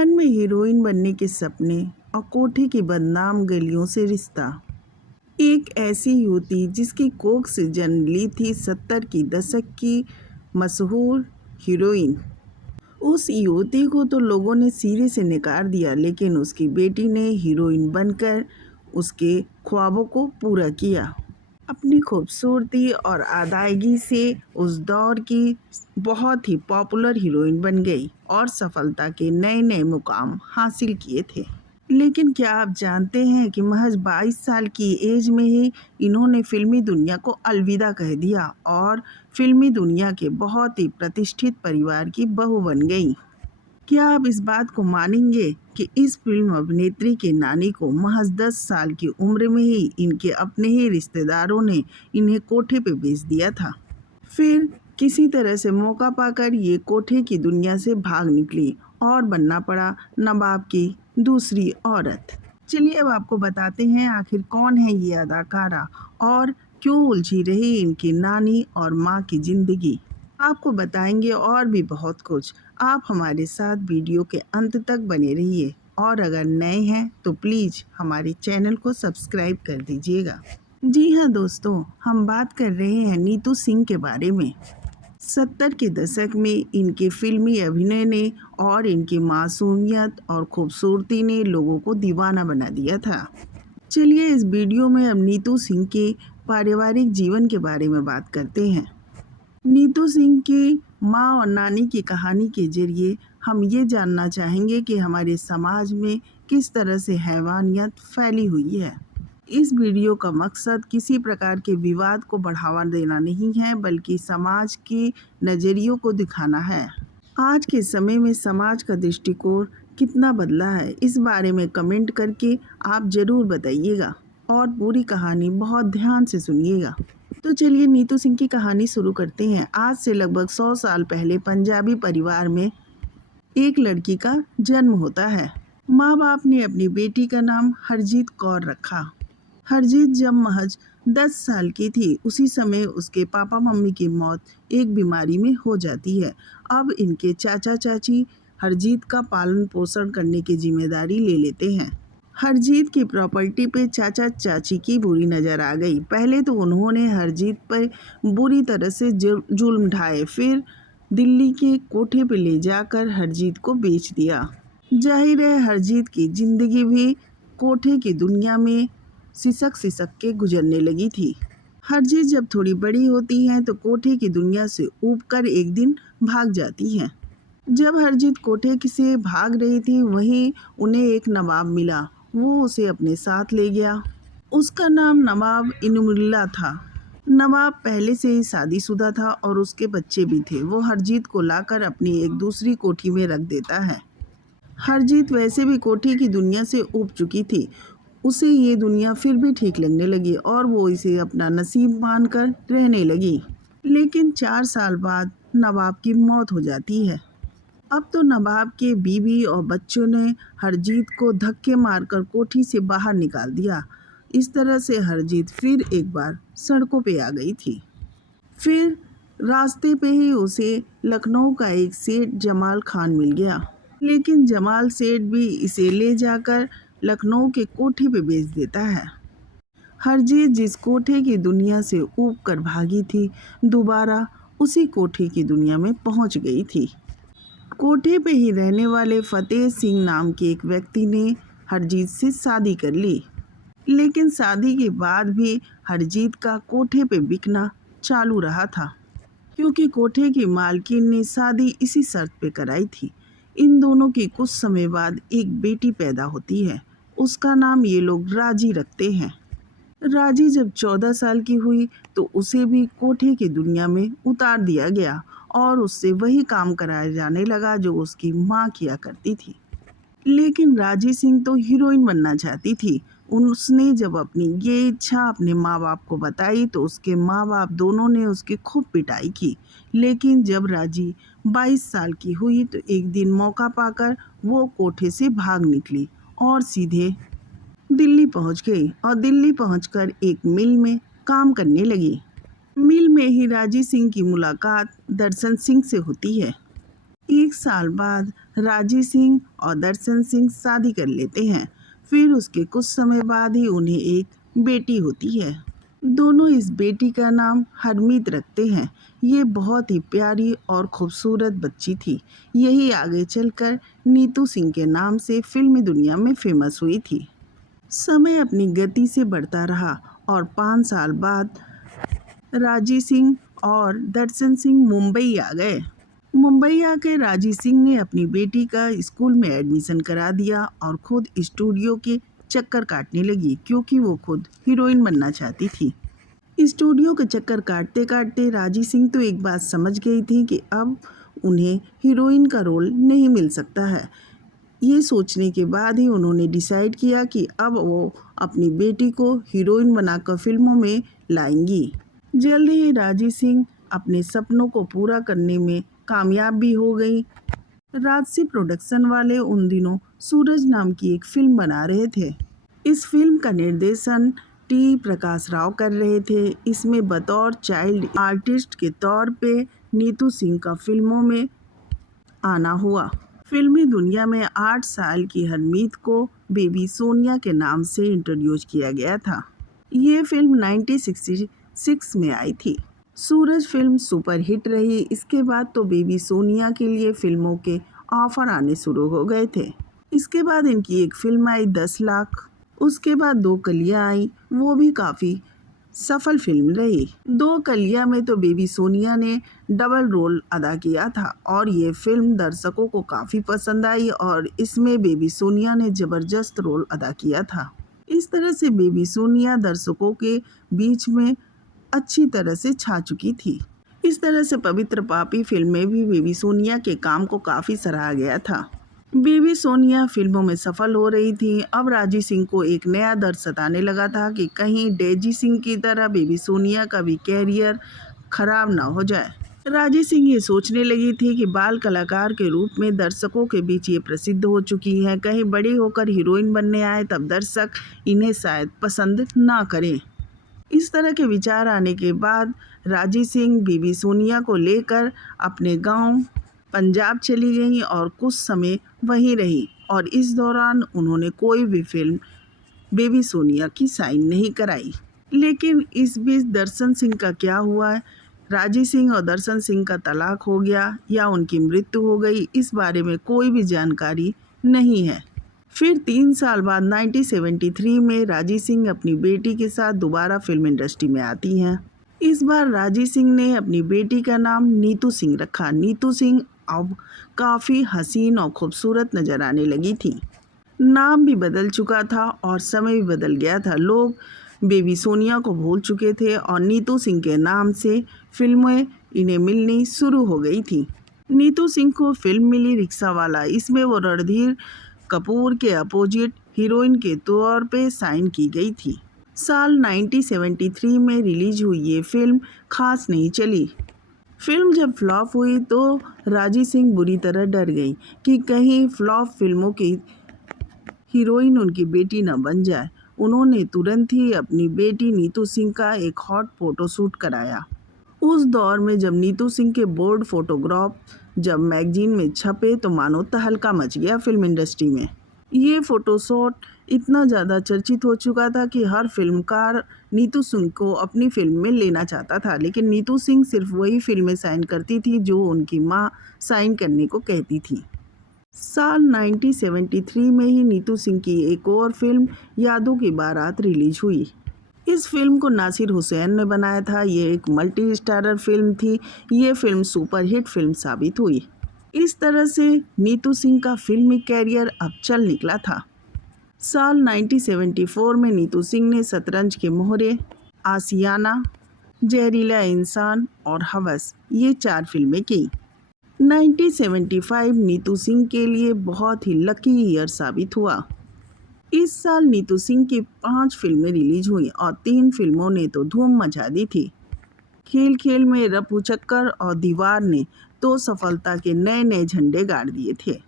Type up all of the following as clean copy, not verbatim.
मन में हीरोइन बनने के सपने और कोठी की बदनाम गलियों से रिश्ता। एक ऐसी युवती जिसकी कोख से जन्म ली थी 70 की दशक की मशहूर हीरोइन। उस युवती को तो लोगों ने सिरे से नकार दिया, लेकिन उसकी बेटी ने हीरोइन बनकर उसके ख्वाबों को पूरा किया। अपनी खूबसूरती और अदायगी से उस दौर की बहुत ही पॉपुलर हीरोइन बन गई और सफलता के नए नए मुकाम हासिल किए थे। लेकिन क्या आप जानते हैं कि महज 22 साल की एज में ही इन्होंने फिल्मी दुनिया को अलविदा कह दिया और फिल्मी दुनिया के बहुत ही प्रतिष्ठित परिवार की बहू बन गई। क्या आप इस बात को मानेंगे कि इस फिल्म अभिनेत्री के नानी को महज 10 साल की उम्र में ही इनके अपने ही रिश्तेदारों ने इन्हें कोठे पे बेच दिया था। फिर किसी तरह से मौका पाकर ये कोठे की दुनिया से भाग निकली और बनना पड़ा नवाब की दूसरी औरत। चलिए अब आपको बताते हैं आखिर कौन है ये अदाकारा और क्यों उलझी रही इनकी नानी और माँ की जिंदगी। आपको बताएंगे और भी बहुत कुछ। आप हमारे साथ वीडियो के अंत तक बने रहिए और अगर नए हैं तो प्लीज़ हमारे चैनल को सब्सक्राइब कर दीजिएगा। जी हाँ दोस्तों, हम बात कर रहे हैं नीतू सिंह के बारे में। 70 के दशक में इनके फिल्मी अभिनय ने और इनकी मासूमियत और खूबसूरती ने लोगों को दीवाना बना दिया था। चलिए इस वीडियो में हम नीतू सिंह के पारिवारिक जीवन के बारे में बात करते हैं। नीतू सिंह की माँ और नानी की कहानी के जरिए हम ये जानना चाहेंगे कि हमारे समाज में किस तरह से हैवानियत फैली हुई है। इस वीडियो का मकसद किसी प्रकार के विवाद को बढ़ावा देना नहीं है, बल्कि समाज के नज़रियों को दिखाना है। आज के समय में समाज का दृष्टिकोण कितना बदला है, इस बारे में कमेंट करके आप ज़रूर बताइएगा और पूरी कहानी बहुत ध्यान से सुनिएगा। तो चलिए नीतू सिंह की कहानी शुरू करते हैं। आज से लगभग 100 साल पहले पंजाबी परिवार में एक लड़की का जन्म होता है। माँ बाप ने अपनी बेटी का नाम हरजीत कौर रखा। हरजीत जब महज 10 साल की थी, उसी समय उसके पापा मम्मी की मौत एक बीमारी में हो जाती है। अब इनके चाचा चाची हरजीत का पालन पोषण करने की जिम्मेदारी ले लेते हैं। हरजीत की प्रॉपर्टी पे चाचा चाची की बुरी नज़र आ गई। पहले तो उन्होंने हरजीत पर बुरी तरह से जुल्म ढाए, फिर दिल्ली के कोठे पे ले जाकर हरजीत को बेच दिया। जाहिर है हरजीत की ज़िंदगी भी कोठे की दुनिया में सिसक सिसक के गुजरने लगी थी। हरजीत जब थोड़ी बड़ी होती हैं तो कोठे की दुनिया से ऊबकर एक दिन भाग जाती हैं। जब हरजीत कोठे से भाग रही थी, वहीं उन्हें एक नवाब मिला। वो उसे अपने साथ ले गया। उसका नाम नवाब इनुमुल्ला था। नवाब पहले से ही शादीशुदा था और उसके बच्चे भी थे। वो हरजीत को लाकर अपनी एक दूसरी कोठी में रख देता है। हरजीत वैसे भी कोठी की दुनिया से ऊब चुकी थी। उसे ये दुनिया फिर भी ठीक लगने लगी और वो इसे अपना नसीब मानकर रहने लगी। लेकिन 4 साल बाद नवाब की मौत हो जाती है। अब तो नवाब के बीवी और बच्चों ने हरजीत को धक्के मारकर कोठी से बाहर निकाल दिया। इस तरह से हरजीत फिर एक बार सड़कों पे आ गई थी। फिर रास्ते पे ही उसे लखनऊ का एक सेठ जमाल खान मिल गया, लेकिन जमाल सेठ भी इसे ले जाकर लखनऊ के कोठे पे बेच देता है। हरजीत जिस कोठे की दुनिया से ऊब कर भागी थी, दोबारा उसी कोठे की दुनिया में पहुंच गई थी। कोठे पे ही रहने वाले फतेह सिंह नाम के एक व्यक्ति ने हरजीत से शादी कर ली, लेकिन शादी के बाद भी हरजीत का कोठे पे बिकना चालू रहा था, क्योंकि कोठे की मालकिन ने शादी इसी शर्त पे कराई थी। इन दोनों की कुछ समय बाद एक बेटी पैदा होती है। उसका नाम ये लोग राजी रखते हैं। राजी जब 14 साल की हुई तो उसे भी कोठे की दुनिया में उतार दिया गया और उससे वही काम कराया जाने लगा जो उसकी माँ किया करती थी। लेकिन राजी सिंह तो हीरोइन बनना चाहती थी। उसने जब अपनी ये इच्छा अपने माँ बाप को बताई तो उसके माँ बाप दोनों ने उसकी खूब पिटाई की। लेकिन जब राजी 22 साल की हुई तो एक दिन मौका पाकर वो कोठे से भाग निकली और सीधे दिल्ली पहुंच गई और दिल्ली पहुंचकर एक मिल में काम करने लगी। मिल में ही राजी सिंह की मुलाकात दर्शन सिंह से होती है। 1 साल बाद राजी सिंह और दर्शन सिंह शादी कर लेते हैं। फिर उसके कुछ समय बाद ही उन्हें एक बेटी होती है। दोनों इस बेटी का नाम हरमीत रखते हैं। ये बहुत ही प्यारी और खूबसूरत बच्ची थी। यही आगे चलकर नीतू सिंह के नाम से फिल्मी दुनिया में फेमस हुई थी। समय अपनी गति से बढ़ता रहा और 5 साल बाद राजी सिंह और दर्शन सिंह मुंबई आ गए। मुंबई आकर राजी सिंह ने अपनी बेटी का स्कूल में एडमिशन करा दिया और खुद स्टूडियो के चक्कर काटने लगी, क्योंकि वो खुद हीरोइन बनना चाहती थी। स्टूडियो के चक्कर काटते काटते राजी सिंह तो एक बात समझ गई थी कि अब उन्हें हीरोइन का रोल नहीं मिल सकता है। ये सोचने के बाद ही उन्होंने डिसाइड किया कि अब वो अपनी बेटी को हीरोइन बनाकर फिल्मों में लाएंगी। जल्द ही राजी सिंह अपने सपनों को पूरा करने में कामयाब भी हो गई। राजसी प्रोडक्शन वाले उन दिनों सूरज नाम की एक फिल्म बना रहे थे। इस फिल्म का निर्देशन टी प्रकाश राव कर रहे थे। इसमें बतौर चाइल्ड आर्टिस्ट के तौर पे नीतू सिंह का फिल्मों में आना हुआ। फिल्मी दुनिया में 8 साल की हरमीत को बेबी सोनिया के नाम से इंट्रोड्यूस किया गया था। ये फिल्म 1966 में आई थी। सूरज फिल्म सुपर हिट रही। इसके बाद तो बेबी सोनिया के लिए फिल्मों के ऑफर आने शुरू हो गए थे। इसके बाद इनकी एक फिल्म आई 10 लाख। उसके बाद 2 कलियां आई, वो भी काफ़ी सफल फिल्म रही। 2 कलियां में तो बेबी सोनिया ने डबल रोल अदा किया था और ये फिल्म दर्शकों को काफ़ी पसंद आई और इसमें बेबी सोनिया ने ज़बरदस्त रोल अदा किया था। इस तरह से बेबी सोनिया दर्शकों के बीच में अच्छी तरह से छा चुकी थी। इस तरह से पवित्र पापी फिल्म में भी बेबी सोनिया के काम को काफ़ी सराहा गया था। बेबी सोनिया फिल्मों में सफल हो रही थी। अब राजी सिंह को एक नया डर सताने लगा था कि कहीं डेजी सिंह की तरह बेबी सोनिया का भी कैरियर खराब ना हो जाए। राजी सिंह ये सोचने लगी थी कि बाल कलाकार के रूप में दर्शकों के बीच ये प्रसिद्ध हो चुकी हैं, कहीं बड़ी होकर हीरोइन बनने आए तब दर्शक इन्हें शायद पसंद ना करें। इस तरह के विचार आने के बाद राजी सिंह बेबी सोनिया को लेकर अपने गांव पंजाब चली गईं और कुछ समय वहीं रही और इस दौरान उन्होंने कोई भी फिल्म बेबी सोनिया की साइन नहीं कराई। लेकिन इस बीच दर्शन सिंह का क्या हुआ? राजी सिंह और दर्शन सिंह का तलाक हो गया या उनकी मृत्यु हो गई, इस बारे में कोई भी जानकारी नहीं है। फिर 3 साल बाद 1973 में राजी सिंह अपनी बेटी के साथ दोबारा फिल्म इंडस्ट्री में आती हैं। इस बार राजी सिंह ने अपनी बेटी का नाम नीतू सिंह रखा। नीतू सिंह अब काफ़ी हसीन और खूबसूरत नजर आने लगी थी। नाम भी बदल चुका था और समय भी बदल गया था। लोग बेबी सोनिया को भूल चुके थे और नीतू सिंह के नाम से फिल्में इन्हें मिलनी शुरू हो गई थी। नीतू सिंह को फिल्म मिली रिक्शा वाला। इसमें वो रणधीर कपूर के अपोजिट हीरोइन के तौर पे साइन की गई थी। साल 1973 में रिलीज हुई ये फिल्म खास नहीं चली। फिल्म जब फ्लॉप हुई तो राजी सिंह बुरी तरह डर गई कि कहीं फ्लॉप फिल्मों की हीरोइन उनकी बेटी न बन जाए। उन्होंने तुरंत ही अपनी बेटी नीतू सिंह का एक हॉट फोटोशूट कराया। उस दौर में जब नीतू सिंह के बोल्ड फोटोग्राफ जब मैगजीन में छपे तो मानो तहलका मच गया फिल्म इंडस्ट्री में। ये फोटोशॉट इतना ज़्यादा चर्चित हो चुका था कि हर फिल्मकार नीतू सिंह को अपनी फिल्म में लेना चाहता था, लेकिन नीतू सिंह सिर्फ वही फिल्में साइन करती थी जो उनकी माँ साइन करने को कहती थी। साल 1973 में ही नीतू सिंह की एक और फिल्म यादों की बारात रिलीज हुई। इस फिल्म को नासिर हुसैन ने बनाया था। ये एक मल्टी स्टारर फिल्म थी। ये फिल्म सुपरहिट फिल्म साबित हुई। इस तरह से नीतू सिंह का फिल्मी कैरियर अब चल निकला था। साल 1974 में नीतू सिंह ने शतरंज के मोहरे, आशियाना, जहरीला इंसान और हवस ये 4 फिल्में की। 1975 नीतू सिंह के लिए बहुत ही लकी ईयर साबित हुआ। इस साल नीतू सिंह की 5 फिल्में रिलीज हुई और 3 फिल्मों ने तो धूम मचा दी थी। खेल खेल में, रफू चक्कर और दीवार ने तो सफलता के नए नए झंडे गाड़ दिए थे।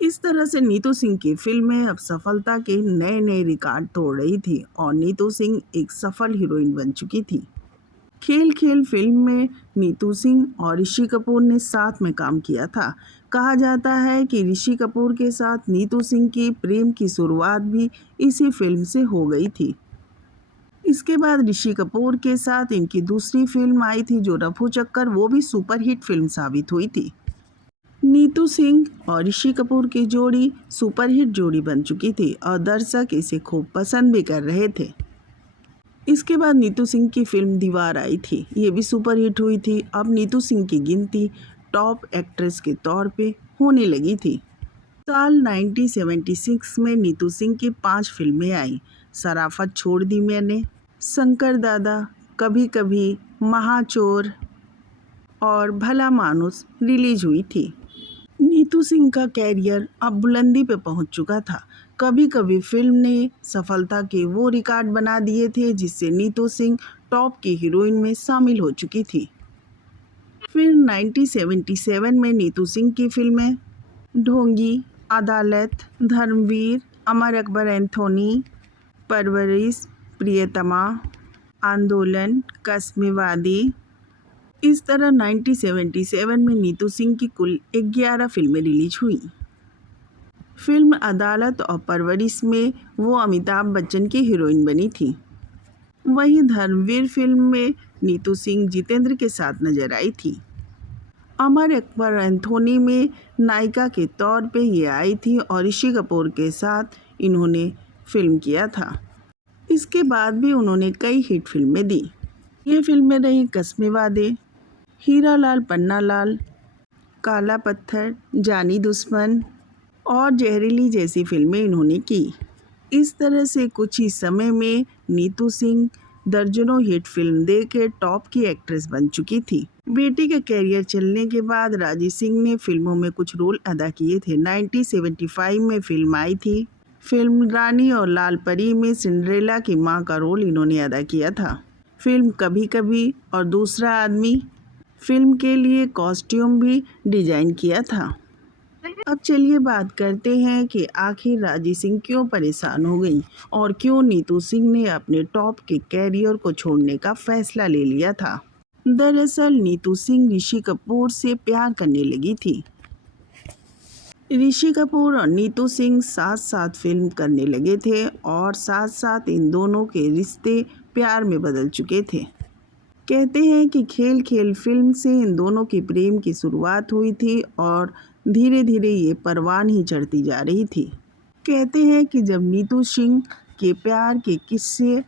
इस तरह से नीतू सिंह की फिल्में अब सफलता के नए नए रिकॉर्ड तोड़ रही थी और नीतू सिंह एक सफल हीरोइन बन चुकी थी। खेल खेल फिल्म में नीतू सिंह और ऋषि कपूर ने साथ में काम किया था। कहा जाता है कि ऋषि कपूर के साथ नीतू सिंह की प्रेम की शुरुआत भी इसी फिल्म से हो गई थी। इसके बाद ऋषि कपूर के साथ इनकी दूसरी फिल्म आई थी जो रफू चक्कर, वो भी सुपरहिट फिल्म साबित हुई थी। नीतू सिंह और ऋषि कपूर की जोड़ी सुपरहिट जोड़ी बन चुकी थी और दर्शक इसे खूब पसंद भी कर रहे थे। इसके बाद नीतू सिंह की फिल्म दीवार आई थी, ये भी सुपरहिट हुई थी। अब नीतू सिंह की गिनती टॉप एक्ट्रेस के तौर पे होने लगी थी। साल 1976 में नीतू सिंह की 5 फिल्में आई। शराफत छोड़ दी मैंने, शंकर दादा, कभी कभी, महाचोर और भला मानुस रिलीज हुई थी। नीतू सिंह का कैरियर अब बुलंदी पे पहुंच चुका था। कभी कभी फिल्म ने सफलता के वो रिकॉर्ड बना दिए थे जिससे नीतू सिंह टॉप की हीरोइन में शामिल हो चुकी थी। फिर 1977 में नीतू सिंह की फिल्में ढोंगी, अदालत, धर्मवीर, अमर अकबर एंथोनी, परवरिश, प्रियतमा, आंदोलन, कश्मीवादी, इस तरह 1977 में नीतू सिंह की कुल 11 फिल्में रिलीज हुई। फिल्म अदालत और परवरिश में वो अमिताभ बच्चन की हीरोइन बनी थी। वहीं धर्मवीर फिल्म में नीतू सिंह जितेंद्र के साथ नजर आई थी। अमर अकबर एंथोनी में नायिका के तौर पे ये आई थी और ऋषि कपूर के साथ इन्होंने फिल्म किया था। इसके बाद भी उन्होंने कई हिट फिल्में दी। ये फिल्में रही कश्मीवादी, हीरा लाल पन्ना लाल, काला पत्थर, जानी दुश्मन और जहरीली जैसी फिल्में इन्होंने की। इस तरह से कुछ ही समय में नीतू सिंह दर्जनों हिट फिल्म देकर टॉप की एक्ट्रेस बन चुकी थी। बेटी का कैरियर चलने के बाद राजी सिंह ने फिल्मों में कुछ रोल अदा किए थे। 1975 में फिल्म आई थी। फिल्म रानी और लाल परी में सिंड्रेला की मां का रोल इन्होंने अदा किया था। फिल्म कभी कभी और दूसरा आदमी फिल्म के लिए कॉस्ट्यूम भी डिजाइन किया था। अब चलिए बात करते हैं कि आखिर राजी सिंह क्यों परेशान हो गई और क्यों नीतू सिंह ने अपने टॉप के कैरियर को छोड़ने का फैसला ले लिया था। दरअसल नीतू सिंह ऋषि कपूर से प्यार करने लगी थी। ऋषि कपूर और नीतू सिंह साथ साथ फिल्म करने लगे थे और साथ साथ इन दोनों के रिश्ते प्यार में बदल चुके थे। कहते हैं कि खेल खेल फिल्म से इन दोनों की प्रेम की शुरुआत हुई थी और धीरे धीरे ये परवान ही चढ़ती जा रही थी। कहते हैं कि जब नीतू सिंह के प्यार के किस्से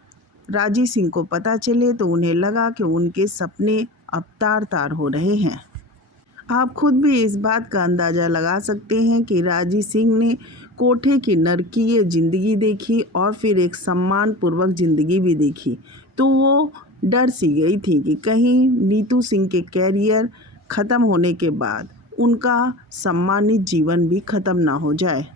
राजी सिंह को पता चले तो उन्हें लगा कि उनके सपने अब तार तार हो रहे हैं। आप खुद भी इस बात का अंदाज़ा लगा सकते हैं कि राजी सिंह ने कोठे की नरकीय ज़िंदगी देखी और फिर एक सम्मानपूर्वक ज़िंदगी भी देखी, तो वो डर सी गई थी कि कहीं नीतू सिंह के कैरियर ख़त्म होने के बाद उनका सम्मानित जीवन भी ख़त्म ना हो जाए।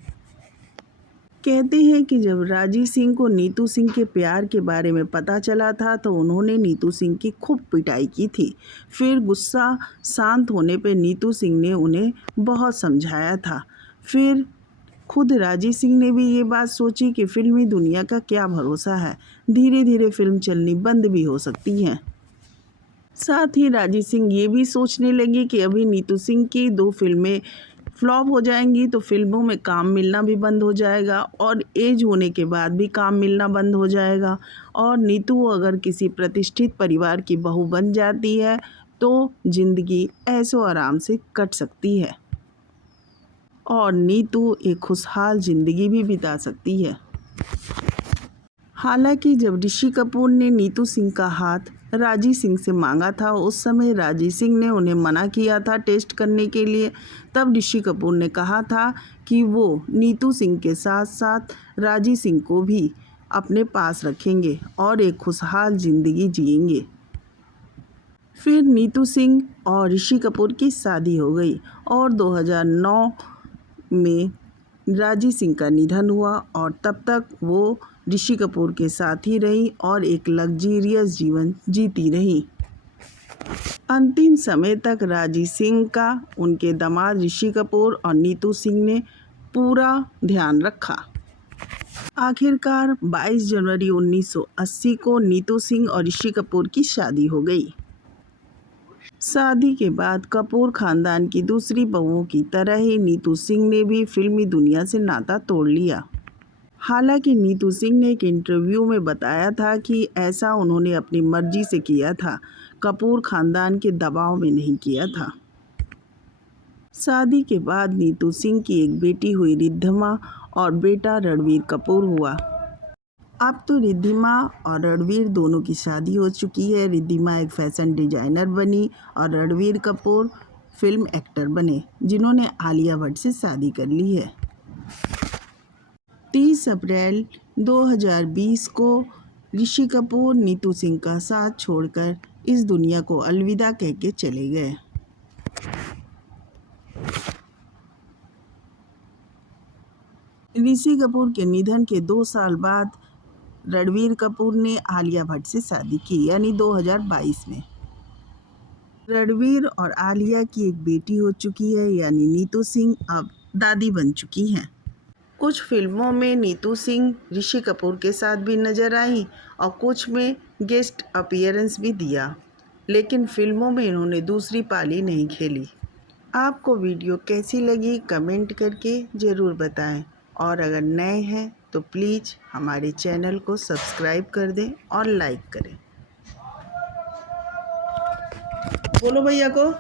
कहते हैं कि जब राजी सिंह को नीतू सिंह के प्यार के बारे में पता चला था तो उन्होंने नीतू सिंह की खूब पिटाई की थी। फिर गुस्सा शांत होने पर नीतू सिंह ने उन्हें बहुत समझाया था। फिर खुद राजी सिंह ने भी ये बात सोची कि फिल्मी दुनिया का क्या भरोसा है, धीरे धीरे फिल्म चलनी बंद भी हो सकती है। साथ ही राजी सिंह ये भी सोचने लगी कि अभी नीतू सिंह की 2 फिल्में फ्लॉप हो जाएंगी तो फिल्मों में काम मिलना भी बंद हो जाएगा और एज होने के बाद भी काम मिलना बंद हो जाएगा। और नीतू अगर किसी प्रतिष्ठित परिवार की बहू बन जाती है तो ज़िंदगी ऐशो आराम से कट सकती है और नीतू एक खुशहाल ज़िंदगी भी बिता सकती है। हालांकि जब ऋषि कपूर ने नीतू सिंह का हाथ राजी सिंह से मांगा था उस समय राजी सिंह ने उन्हें मना किया था टेस्ट करने के लिए। तब ऋषि कपूर ने कहा था कि वो नीतू सिंह के साथ साथ राजी सिंह को भी अपने पास रखेंगे और एक खुशहाल ज़िंदगी जिएंगे। फिर नीतू सिंह और ऋषि कपूर की शादी हो गई और 2009 में राजी सिंह का निधन हुआ और तब तक वो ऋषि कपूर के साथ ही रही और एक लग्जरियस जीवन जीती रही। अंतिम समय तक राजी सिंह का उनके दामाद ऋषि कपूर और नीतू सिंह ने पूरा ध्यान रखा। आखिरकार 22 जनवरी 1980 को नीतू सिंह और ऋषि कपूर की शादी हो गई। शादी के बाद कपूर खानदान की दूसरी बहुओं की तरह ही नीतू सिंह ने भी फिल्मी दुनिया से नाता तोड़ लिया। हालांकि नीतू सिंह ने एक इंटरव्यू में बताया था कि ऐसा उन्होंने अपनी मर्जी से किया था, कपूर खानदान के दबाव में नहीं किया था। शादी के बाद नीतू सिंह की एक बेटी हुई रिद्धिमा और बेटा रणवीर कपूर हुआ। अब तो रिद्धिमा और रणवीर दोनों की शादी हो चुकी है। रिद्धिमा एक फैशन डिजाइनर बनी और रणवीर कपूर फिल्म एक्टर बने, जिन्होंने आलिया भट्ट से शादी कर ली है। 30 अप्रैल 2020 को ऋषि कपूर नीतू सिंह का साथ छोड़कर इस दुनिया को अलविदा कह के चले गए। ऋषि कपूर के निधन के 2 साल बाद रणवीर कपूर ने आलिया भट्ट से शादी की, यानी 2022 में। रणवीर और आलिया की एक बेटी हो चुकी है, यानी नीतू सिंह अब दादी बन चुकी हैं। कुछ फिल्मों में नीतू सिंह ऋषि कपूर के साथ भी नजर आई और कुछ में गेस्ट अपीयरेंस भी दिया, लेकिन फिल्मों में इन्होंने दूसरी पाली नहीं खेली। आपको वीडियो कैसी लगी कमेंट करके ज़रूर बताएं, और अगर नए हैं तो प्लीज़ हमारे चैनल को सब्सक्राइब कर दें और लाइक करें। बोलो भैया को।